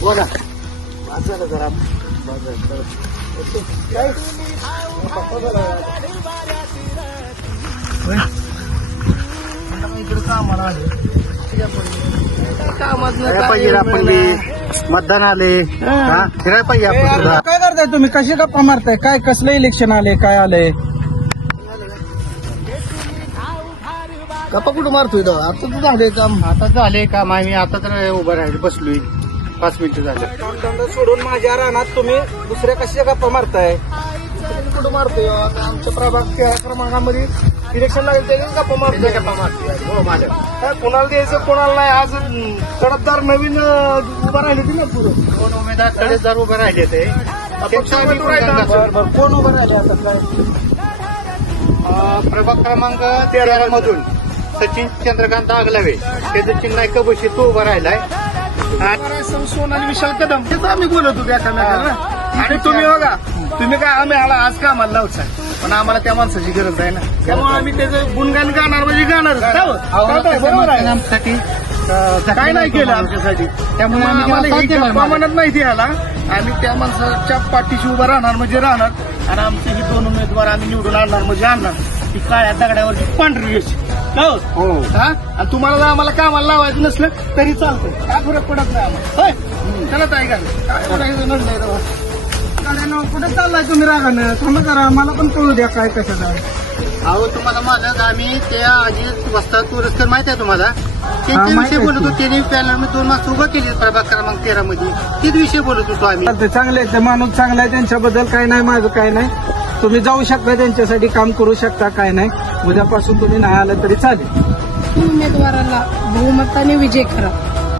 बोला वाचायला जरा काय इकडे कामाला आले पाहिजे आपण मतदान आले फिरायला पाहिजे आपण. काय करताय तुम्ही? कशी गप्पा मारताय? काय कसलं इलेक्शन आले? काय आलंय? गप्पा कुठं मारतोय तो? आता तर झाले काम. आता झाले काम. आम्ही आता तर उभं राहिले बसलोय 5 मिनिटं झाले. कामधंदा सोडून माझ्या रानात तुम्ही दुसऱ्या कशा गप्पा मारताय? कुठं मारतोय आता? आमच्या प्रभाग क्रमांकामध्ये इलेक्शन लागेल ते गप्पा मारतोय. गप्पा मारतोय हो माझ्या. काय कोणाला द्यायचं कोणाला नाही? आज कडकदार नवीन उभं राहिले ते ना पुढं. 2 उमेदवार कडकदार उभे राहिले ते. कोण उभं राहिले आता? काय प्रभाग क्रमांक 13 मधून सचिन चंद्रकांत आगलावे त्याचं चिन्ह आहे कबशी तो उभा राहिलाय. सोनाली विशाल कदम तेच आम्ही बोलत होतो एकामेकांना. आणि तुम्ही बघा तुम्ही काय आम्ही आज कामाला लावचाय पण आम्हाला त्या माणसाची गरज आहे ना. त्यामुळे आम्ही त्याचं गुणगान गाणार म्हणजे गाणारच. बरोबर आहे. आमच्यासाठी काय नाही केलं आमच्यासाठी. त्यामुळे आम्हाला म्हणत नाही द्यायला. आम्ही त्या माणसाच्या पाठीशी उभं राहणार म्हणजे राहणार. आणि आमचे ही 2 उमेदवार आम्ही निवडून आणणार म्हणजे आणणार. ती काळ्या दगडावरची पांढरी रेष हो हा. आणि तुम्हाला जर आम्हाला कामाला लावायचं नसलं तरी चालतं. काय फरक पडत नाही आम्हाला. होय चला ताई काय कुठे चाललाय तुम्ही रागानं? थांबा करा मला पण कळू द्या काय कशाचं आहे. अहो तुम्हाला माझं आम्ही त्या आजी वस्ताद पुरस्कार माहित आहे तुम्हाला? त्यांच्याविषयी बोलत होतो. त्यांनी पॅनल मी 2 मार्क्स उभं केली प्रभाग क्रमांक 13 मध्ये. तीच विषयी बोलत होतो आम्ही. चालतंय चांगले ते माणूस चांगला आहे त्यांच्याबद्दल काही नाही. माझं काही नाही. तुम्ही जाऊ शकता त्यांच्यासाठी काम करू शकता. काय नाही. उद्यापासून तुम्ही नाही आलं तरी चालेल. उमेदवाराला बहुमताने विजय करा.